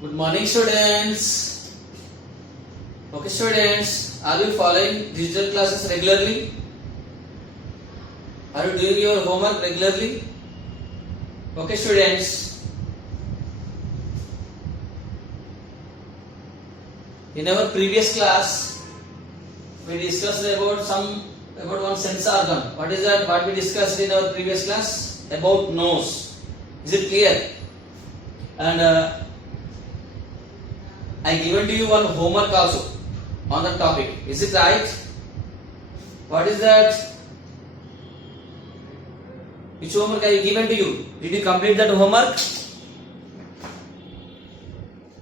Good morning, students. Okay, students, are you following digital classes regularly? Are you doing your homework regularly? Okay, students. In our previous class, we discussed about one sense organ. What is that? What we discussed in our previous class about nose. Is it clear? And I given to you one homework also on the topic. Is it right? What is that? Which homework I given to you? Did you complete that homework?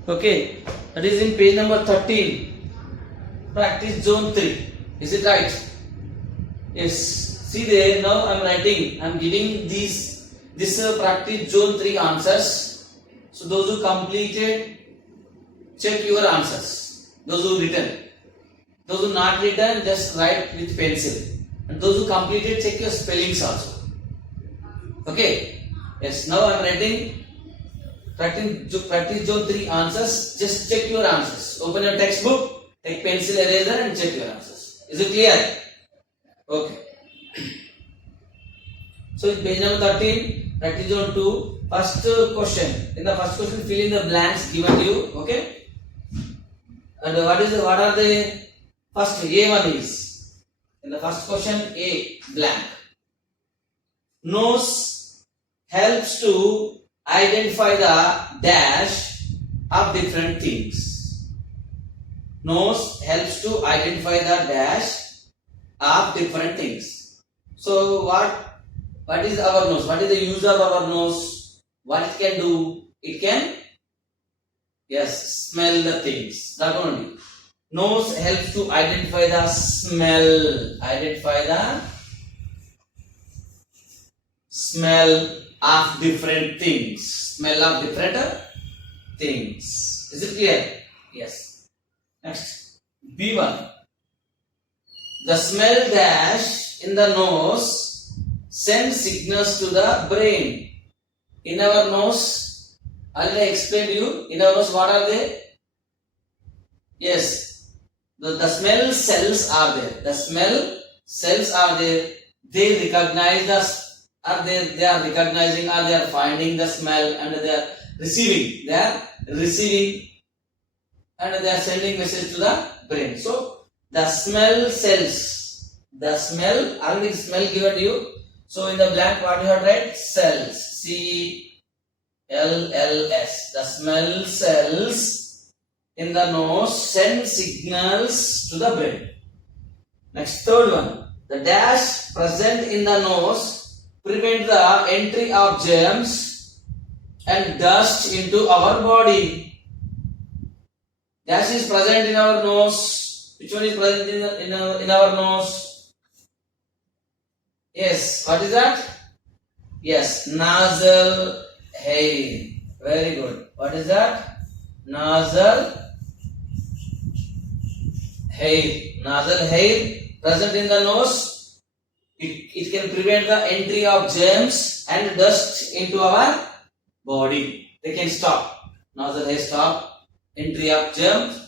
Okay, that is in page number 13. Practice zone 3. Is it right? Yes. See there. Now I am writing. I am giving this practice zone 3 answers. So those who completed, check your answers. Those who written. Those who not written, just write with pencil. And those who completed, check your spellings also. Okay. Yes. Now I am writing practice zone 3 answers. Just check your answers. Open your textbook, take pencil eraser and check your answers. Is it clear? Okay. So in page number 13, practice zone 2, first question. In the first question, fill in the blanks given to you. Okay. And what are the first A1 is? In the first question, A blank. Nose helps to identify the dash of different things. Nose helps to identify the dash of different things. So what is our nose? What is the use of our nose? What it can do? It can, yes, smell the things. That only. Nose helps to identify the smell. Identify the smell of different things. Smell of different things. Is it clear? Yes. Next. B1. The smell dash in the nose sends signals to the brain. In our nose, I will explain to you. In our nose, what are they? Yes. The smell cells are there. The smell cells are there. They recognize they are recognizing or they are finding the smell and they are receiving. They are receiving and they are sending message to the brain. So the smell cells. The smell, already smell given to you. So in the blank, what you have write? Cells. C-E-L-L-S. The smell cells in the nose send signals to the brain. Next, third one. The dash present in the nose prevent the entry of germs and dust into our body. Dash is present in our nose. Which one is present in our nose? Yes. What is that? Yes. Nasal hair. Very good. What is that? Nasal hair. Nasal hair present in the nose. It can prevent the entry of germs and dust into our body. They can stop. Nasal hair stop entry of germs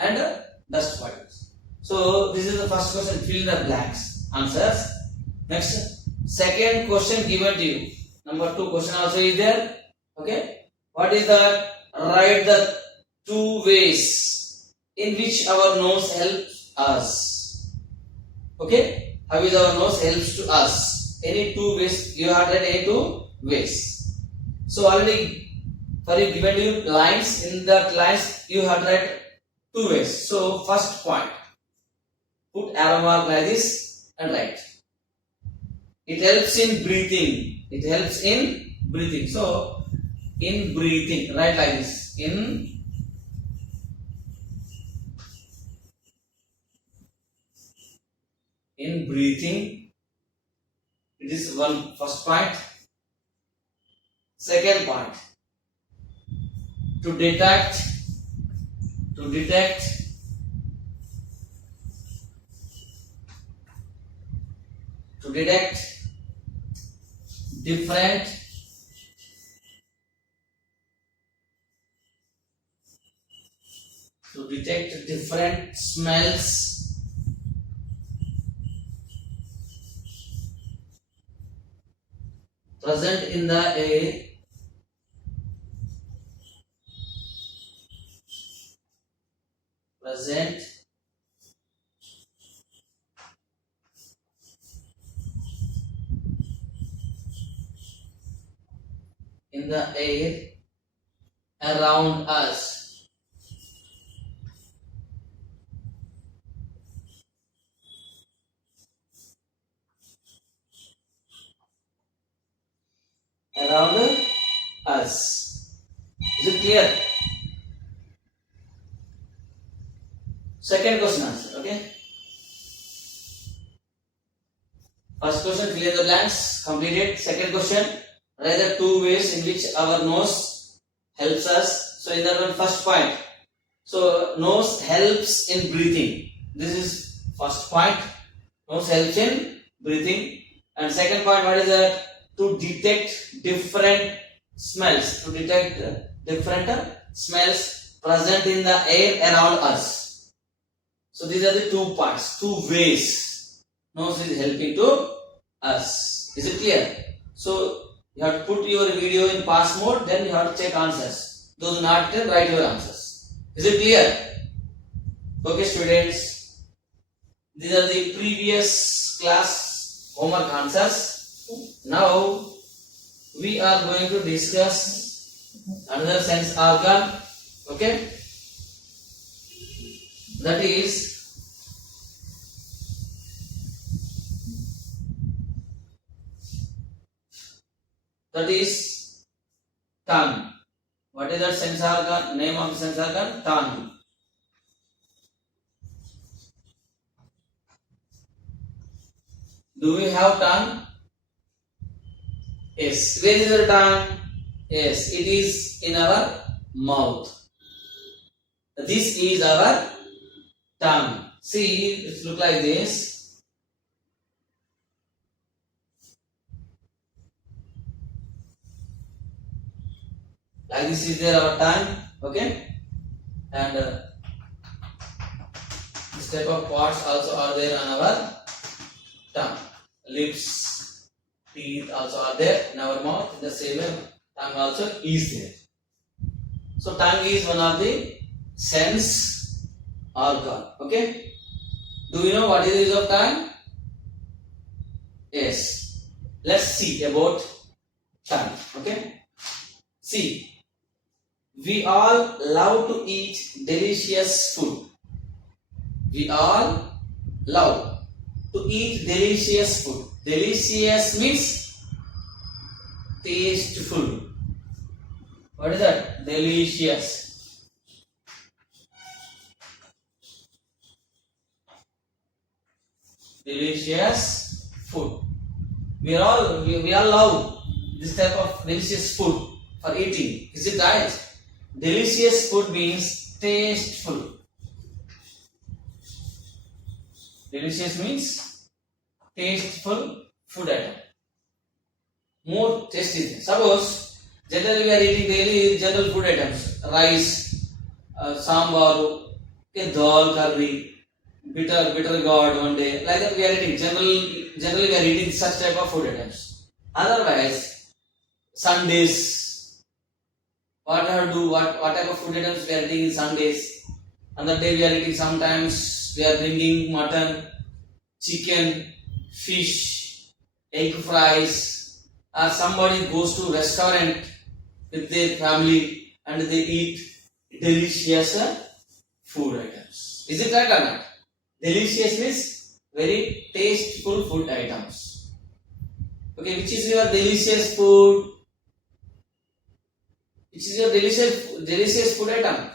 and dust particles. So this is the first question. Fill in the blanks. Answers. Next, second question given to you. Number 2 question also is there. Okay. What is that? Write the 2 ways in which our nose helps us. Okay. How is our nose helps to us? Any 2 ways. You have written any 2 ways. So already for you given you lines. In that lines you have written 2 ways. So first point. Put arrow mark like this and write. It helps in breathing. It helps in breathing. So in breathing, write like this. In breathing, it is one first point. Second point, to detect different detect different smells present in the air present in the air around us. Around us. Is it clear? Second question answer. Okay. First question, clear the blanks, completed. Second question, write the two ways in which our nose helps us. So in that one, first point. So nose helps in breathing. This is first point. Nose helps in breathing. And second point, what is that? To detect different smells. To detect different smells present in the air around us. So these are the two parts, two ways nose is helping to us. Is it clear? So you have to put your video in pass mode, then you have to check answers. Those not can write your answers. Is it clear? Okay, students. These are the previous class homework answers. Now we are going to discuss another sense organ. Okay, that is tongue. What is that sense organ? Name of the sense organ? Tongue. Do we have tongue? Yes. Where is your tongue? Yes, it is in our mouth. This is our tongue. See, it looks like this. Like this is there our tongue, okay, and this type of parts also are there on our tongue. Lips, teeth also are there in our mouth. In the same way, tongue also is there. So tongue is one of the sense organ. Okay. Do you know what is the use of tongue? Yes. Let's see about tongue. Okay. See. We all love to eat delicious food. We all love to eat delicious food. Delicious means tasteful. What is that? Delicious. Delicious food. We all love this type of delicious food for eating. Is it right? Delicious food means tasteful. Delicious means tasteful food item. More tasty. Suppose generally we are eating daily general food items: rice, sambar, dal curry, bitter gourd one day. Like that we are eating. Generally we are eating such type of food items. Otherwise, Sundays. What type of food items we are eating in Sundays? Another day we are eating, sometimes we are bringing mutton, chicken, fish, egg fries, or somebody goes to restaurant with their family and they eat delicious food items. Is it right or not? Delicious means very tasteful food items. Okay, which is your delicious food? Which is your delicious food item?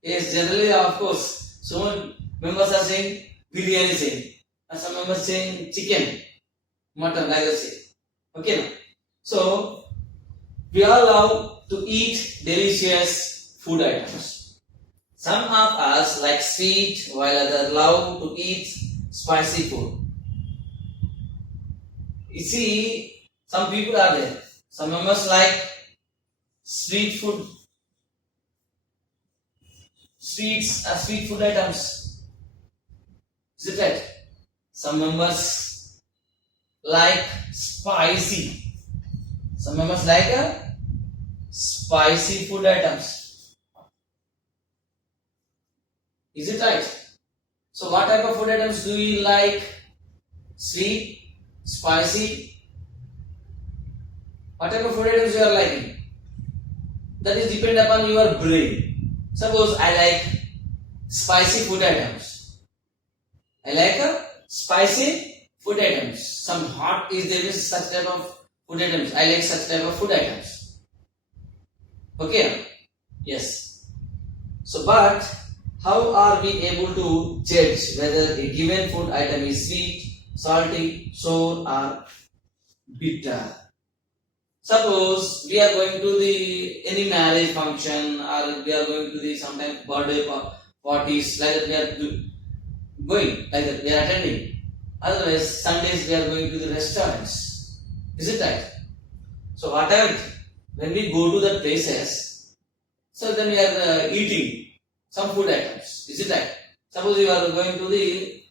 Yes, generally, of course, some members are saying biryani, and some members saying chicken, mutton, like I say. Okay, so we all love to eat delicious food items. Some of us like sweet, while others love to eat spicy food. You see, some people are there. Some members like sweet food. sweet food items. Is it right? Some members like spicy. Some members like spicy food items. Is it right? So what type of food items do you like? Sweet, spicy? What type of food items you are liking? That is depend upon your brain. Suppose I like spicy food items. I like spicy food items. Some hot is there is such type of food items. I like such type of food items. Okay? Yes. So but how are we able to judge whether a given food item is sweet, salty, sour or bitter? Suppose we are going to the any marriage function or we are going to the sometimes birthday parties like that we are going like that we are attending. Otherwise Sundays we are going to the restaurants. Is it right? So whatever when we go to the places, so then we are eating some food items. Is it right? Suppose you are going to the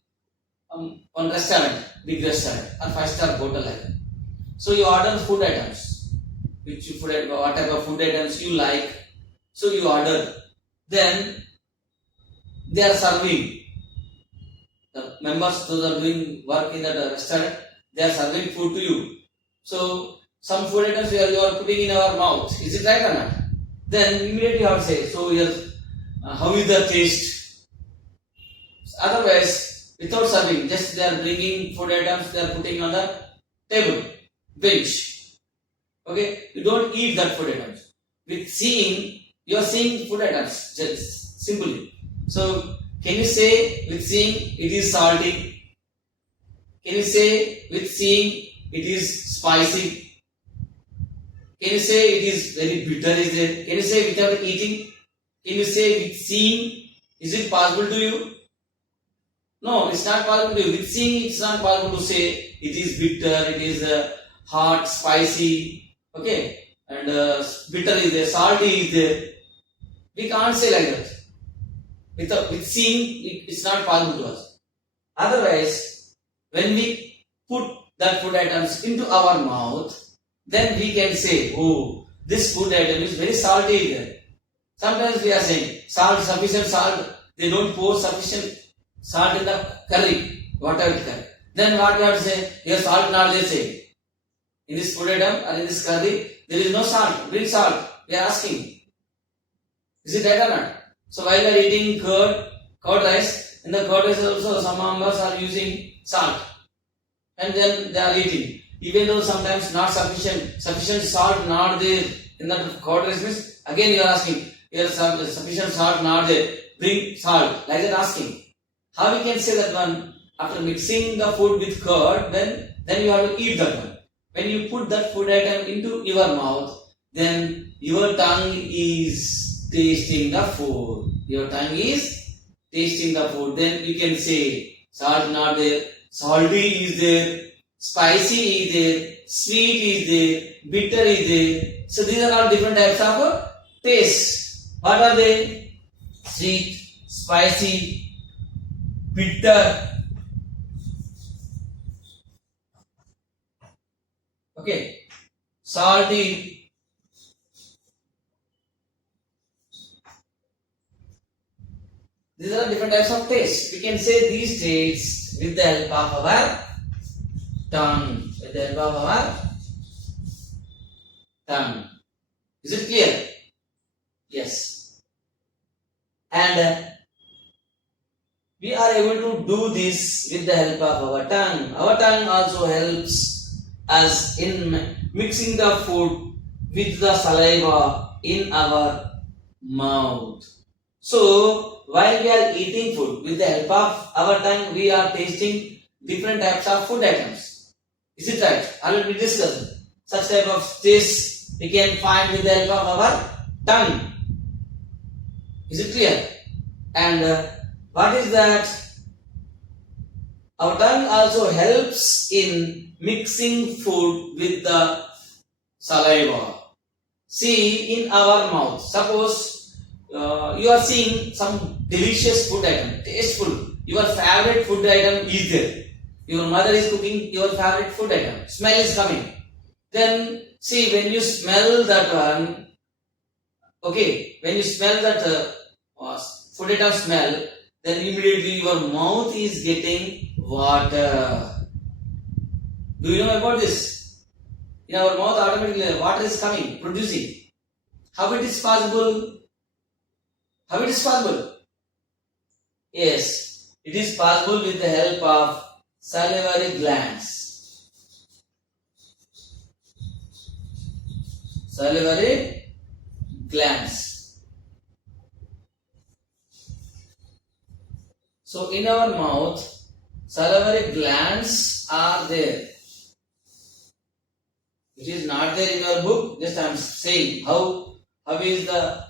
one restaurant, big restaurant or 5-star hotel like that. So you order food items. What type of food items you like, so you order. Then they are serving. The members, those are doing work in that restaurant, they are serving food to you. So some food items you are putting in our mouth. Is it right or not? Then immediately you have to say, so yes, how is the taste? Otherwise, without serving, just they are bringing food items, they are putting on the table, bench. Okay, you don't eat that food items. With seeing, you are seeing food items just simply. So, can you say with seeing it is salty? Can you say with seeing it is spicy? Can you say it is very bitter? Is there? Can you say without eating? Can you say with seeing? Is it possible to you? No, it's not possible to you. With seeing, it's not possible to say it is bitter, it is hot, spicy. Okay, and bitter is there, salty is there. We can't say like that. With seeing, it's not possible to us. Otherwise, when we put that food items into our mouth, then we can say, oh, this food item is very salty there. Sometimes we are saying salt, sufficient salt. They don't pour sufficient salt in the curry, whatever curry. Then what we have to say? Here salt not they say. In this food item or in this curry, there is no salt. Bring salt. We are asking. Is it right or not? So while we are eating curd rice, in the curd rice also some members are using salt. And then they are eating. Even though sometimes not sufficient salt not there in that curd rice means, again you are asking, here sufficient salt not there. Bring salt. Like that asking. How we can say that one? After mixing the food with curd, then you have to eat that one. When you put that food item into your mouth, then your tongue is tasting the food. Your tongue is tasting the food. Then you can say, salt not there, salty is there, spicy is there, sweet is there, bitter is there. So these are all different types of taste. What are they? Sweet, spicy, bitter. Okay, salty. These are different types of taste. We can say these tastes with the help of our tongue. With the help of our tongue. Is it clear? Yes. And we are able to do this with the help of our tongue. Our tongue also helps us in mixing the food with the saliva in our mouth. So, while we are eating food, with the help of our tongue, we are tasting different types of food items. Is it right? Already discussed. Such type of taste we can find with the help of our tongue. Is it clear? And what is that? Our tongue also helps in mixing food with the saliva. See, in our mouth, suppose you are seeing some delicious food item, tasteful. Your favorite food item is there. Your mother is cooking your favorite food item. Smell is coming. Then see, when you smell that one, okay, when you smell that food item smell, then immediately your mouth is getting water. Do you know about this? In our mouth automatically water is coming, producing. How it is possible? How it is possible? Yes, it is possible with the help of salivary glands. Salivary glands. So in our mouth, salivary glands are there. It is not there in your book. Just I am saying how is the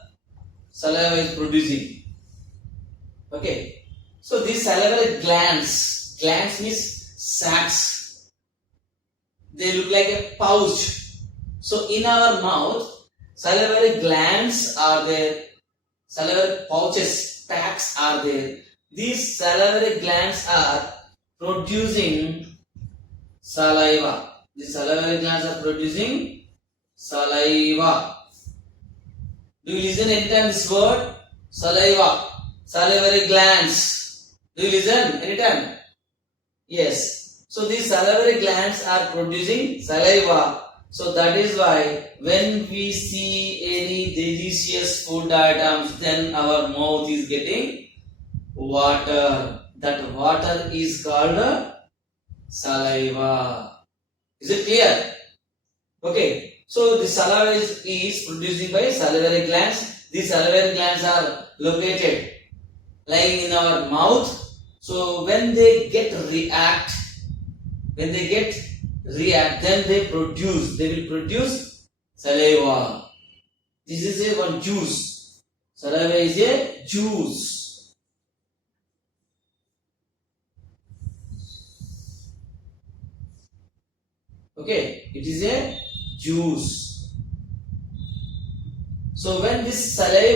saliva is producing. Okay. So these salivary glands means sacs. They look like a pouch. So in our mouth, salivary glands are there. Salivary pouches, sacs are there. These salivary glands are producing saliva. The salivary glands are producing saliva. Do you listen anytime this word? Saliva. Salivary glands. Do you listen anytime? Yes. So these salivary glands are producing saliva. So that is why when we see any delicious food items, then our mouth is getting water. That water is called saliva. Is it clear? Okay. So the saliva is produced by salivary glands. These salivary glands are located lying in our mouth. So when they react, then they will produce saliva. This is one juice. Saliva is a juice. Okay, it is a juice. So when these salivary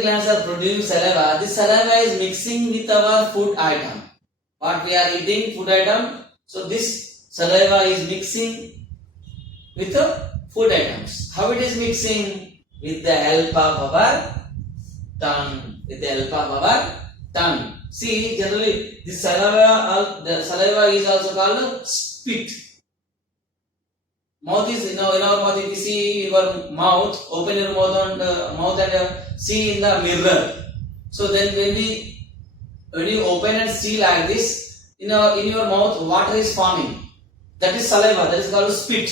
glands are producing saliva, this saliva is mixing with our food item. What we are eating, food item. So this saliva is mixing with the food items. How it is mixing? With the help of our tongue. With the help of our tongue. See, generally the saliva is also called spit. Mouth is in our mouth. If you see your mouth, open your mouth and see in the mirror. So then when you open and see like this, in your mouth water is forming. That is saliva. That is called spit.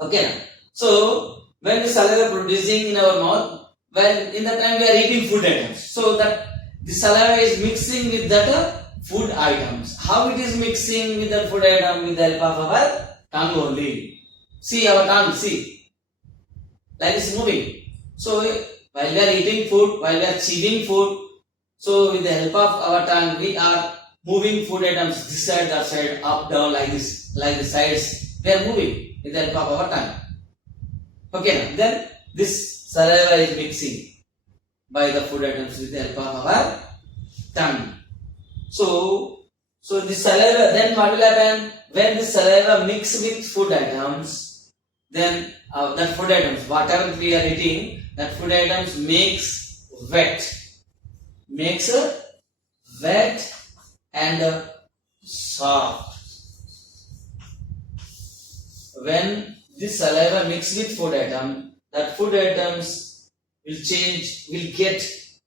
Okay. So when the saliva producing in our mouth, when in that time we are eating food items. So that the saliva is mixing with that food items. How it is mixing with the food item? With the help of our tongue only. See our tongue, see. Like this moving. So while we are eating food, while we are chewing food, so with the help of our tongue, we are moving food items this side, that side, up, down, like this, like the sides. We are moving with the help of our tongue. Okay, then this saliva is mixing by the food items with the help of our tongue. So this saliva, then what will happen? When this saliva mix with food items, then that food items, whatever we are eating, that food items makes wet and soft. When this saliva mix with food item, that food items will get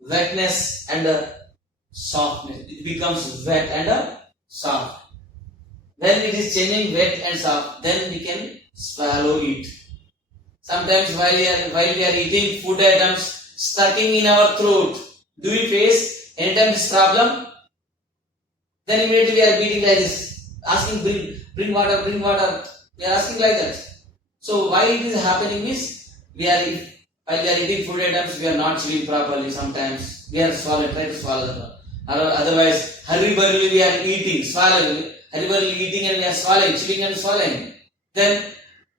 wetness and softness. It becomes wet and soft. When it is changing wet and soft, then we can swallow it. Sometimes while we are eating food items stucking in our throat, do we face anytime this problem? Then immediately we are beating like this, asking bring water. We are asking like that. So why it is happening is while we are eating food items, we are not chewing properly. Sometimes we are try to swallow them. Otherwise, hurriedly we are eating, hurriedly eating and we are swallowing, chewing and swallowing. Then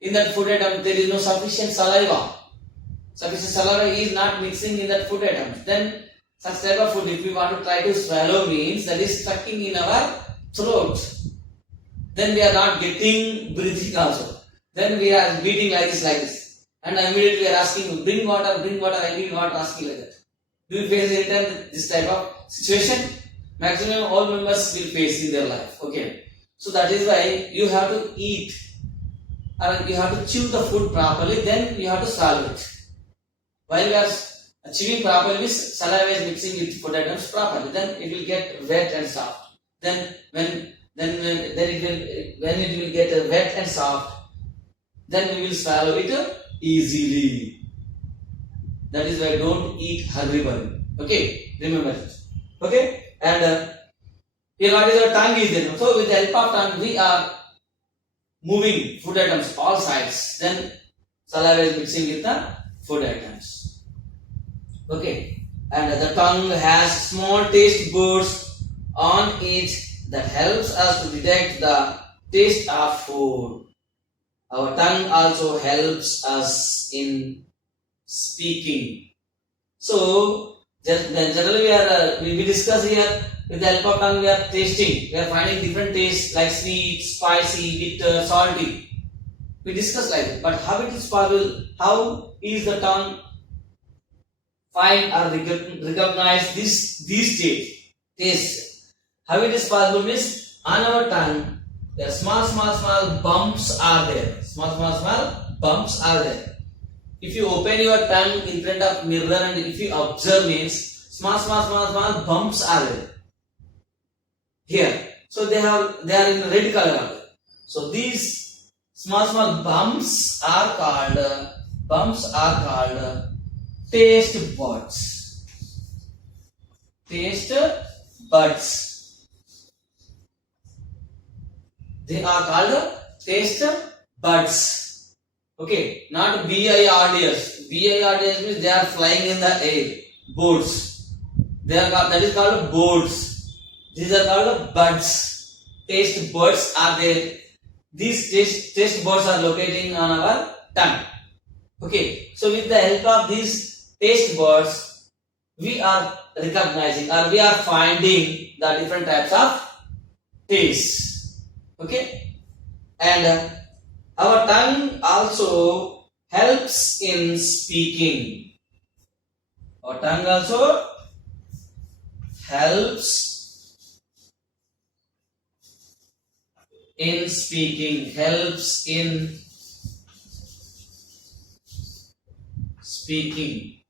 in that food item there is no sufficient saliva. Suppose saliva is not mixing in that food items, then such type of food, if we want to try to swallow, means that is stucking in our throat. Then we are not getting breathing also. Then we are beating like this. And immediately we are asking, bring water, I need water, asking like that. Do you face any time this type of situation? Maximum all members will face in their life. Okay. So that is why you have to eat, or you have to chew the food properly, then you have to swallow it. While we are chewing properly, means saliva is mixing with food items properly, then it will get wet and soft. Then when it will get wet and soft, then we will swallow it easily. That is why don't eat hurriedly. Okay, remember it. Okay, and here what is our tongue is there. So with the help of tongue, we are moving food items all sides. Then saliva is mixing with the food items. Okay, and the tongue has small taste buds on it that helps us to detect the taste of food. Our tongue also helps us in speaking. So generally we discuss here, with the help of tongue we are tasting. We are finding different tastes like sweet, spicy, bitter, salty. We discuss like that. But how it is possible? How is the tongue find or recognize these tastes? How it is possible means on our tongue there are small bumps are there. Small bumps are there. If you open your tongue in front of mirror and if you observe means small bumps are there. Here. So they are in red color. So these small bumps are called taste buds. Taste buds. They are called taste buds. Okay, not BIRDs. BIRDs means they are flying in the air. Birds. That is called birds. These are called buds. Taste buds are there. These taste buds are locating on our tongue. Okay, so with the help of these taste buds, we are recognizing or we are finding the different types of taste. Okay, and our tongue also helps in speaking. Our tongue also helps in speaking. Helps in speaking.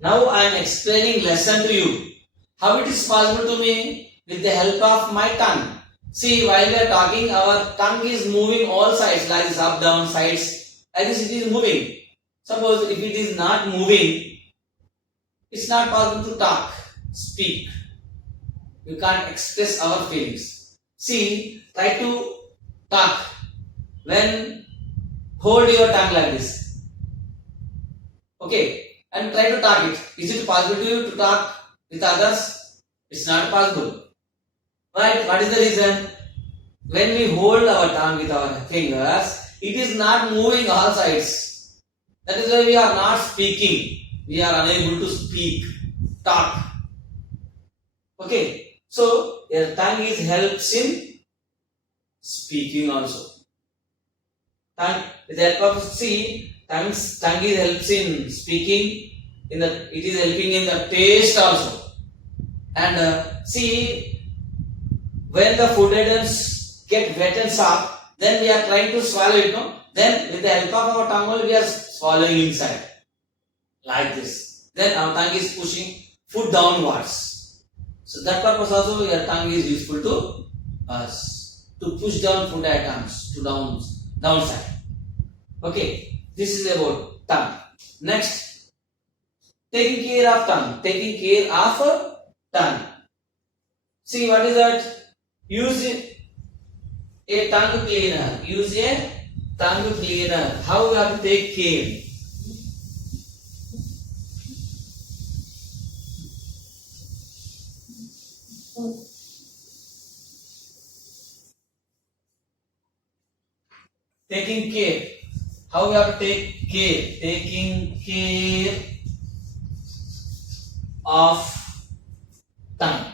Now I am explaining lesson to you. How it is possible to me with the help of my tongue. See, while we are talking, our tongue is moving all sides, like this, up, down, sides. Like this, it is moving. Suppose if it is not moving, it's not possible to talk, speak. We can't express our feelings. See, try to talk. When hold your tongue like this. Okay, and try to talk it. Is it possible to you to talk with others? It's not possible. Right? What is the reason? When we hold our tongue with our fingers, it is not moving all sides. That is why we are not speaking. We are unable to speak, talk. Okay. So, your tongue helps in speaking also. Tongue, with the help of tongue helps in speaking. It is helping in the taste also. And when the food items get wet and soft, then we are trying to swallow it. No? Then with the help of our tongue only we are swallowing inside. Like this. Then our tongue is pushing food downwards. So that purpose also your tongue is useful to us. To push down food items to downside. Okay. This is about tongue. Next. Taking care of tongue. Taking care of tongue. See what is that? Use a tongue cleaner. Use a tongue cleaner. How we have to take care? Taking care. How we have to take care? Taking care of tongue.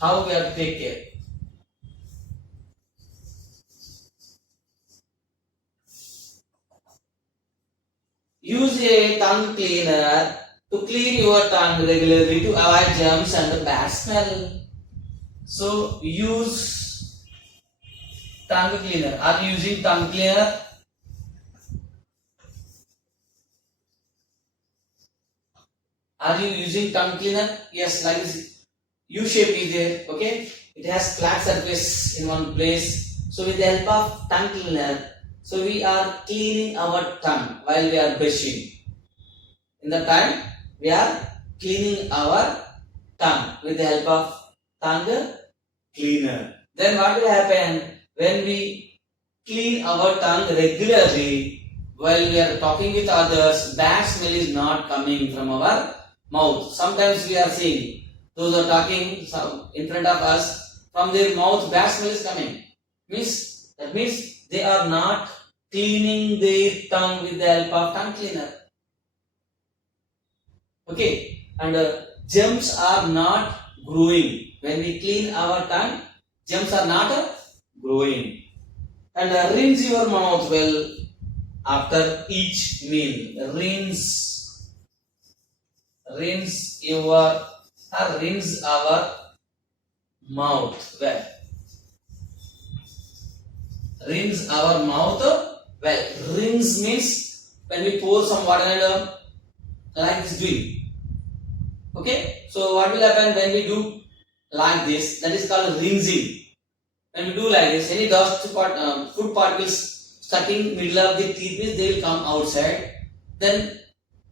How we have to take care? Use a tongue cleaner to clean your tongue regularly to avoid germs and the bad smell. So use tongue cleaner. Are you using tongue cleaner? Are you using tongue cleaner? Yes, like this U shape is there. Okay, it has flat surface in one place. So with the help of tongue cleaner, so we are cleaning our tongue while we are brushing. In the time we are cleaning our tongue with the help of tongue cleaner. Then what will happen when we clean our tongue regularly while we are talking with others? Bad smell is not coming from our mouth. Sometimes we are seeing those are talking in front of us, from their mouth bad smell is coming. That means they are not cleaning their tongue with the help of tongue cleaner. Okay, and germs are not growing. When we clean our tongue, germs are not growing. And rinse your mouth well after each meal. Rinse our mouth well. Rinse our mouth well. Rinse means when we pour some water and like this doing. Okay, so what will happen when we do like this? That is called rinsing. When we do like this, any dust food particles stuck in middle of the teeth means they will come outside. Then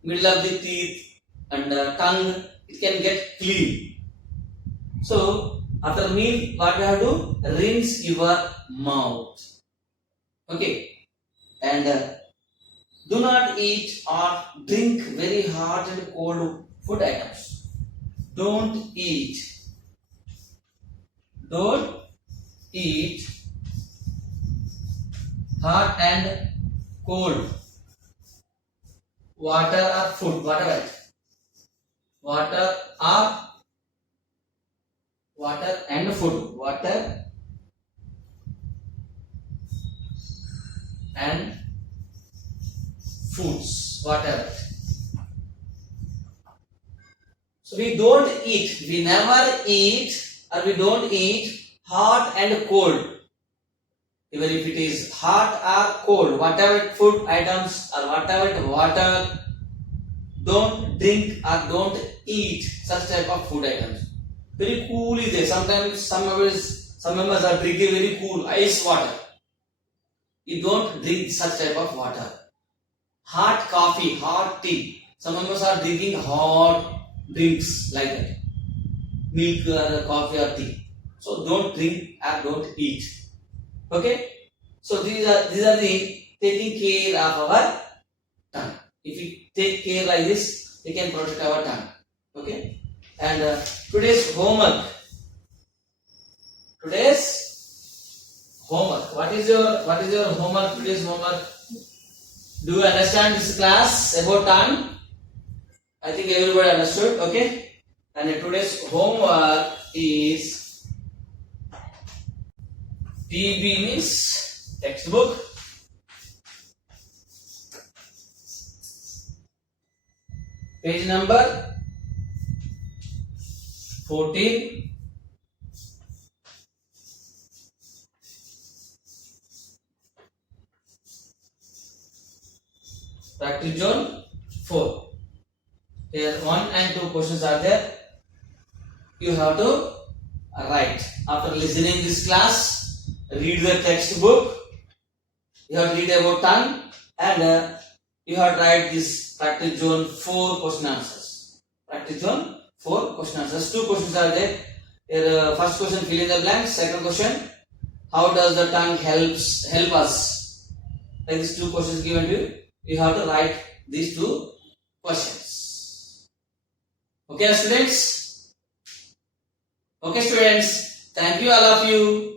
middle of the teeth and tongue, it can get clean. So after meal, what you have to do? Rinse your mouth. Okay, and do not eat or drink very hot and cold food items. Don't eat hot and cold water or food, whatever. Water and food. Water and foods, whatever. So we never eat or we don't eat hot and cold. Even if it is hot or cold, whatever food items or whatever water, don't drink or don't eat such type of food items. Very cool is there. Sometimes some members are drinking very cool ice water. You don't drink such type of water. Hot coffee, hot tea. Some members are drinking hot drinks like that. Milk or coffee or tea. So don't drink or don't eat. Okay? So these are the taking care of our tongue. If we take care like this, we can protect our tongue. Okay? And today's homework. What is your homework? Today's homework. Do you understand this class about tongue? I think everybody understood. Okay? And today's homework is TB means textbook. Page number 14. Practice zone 4. Here 1 and 2 questions are there. You have to write. After listening this class, read the textbook. You have to read about tongue and you have to write this practice zone 4 question answers. Practice zone 4 question answers. 2 questions are there. Here, first question, fill in the blanks. Second question, how does the tongue help us? Like these 2 questions given to you. You have to write these 2 questions. Okay, students? Okay, students. Thank you, all of you.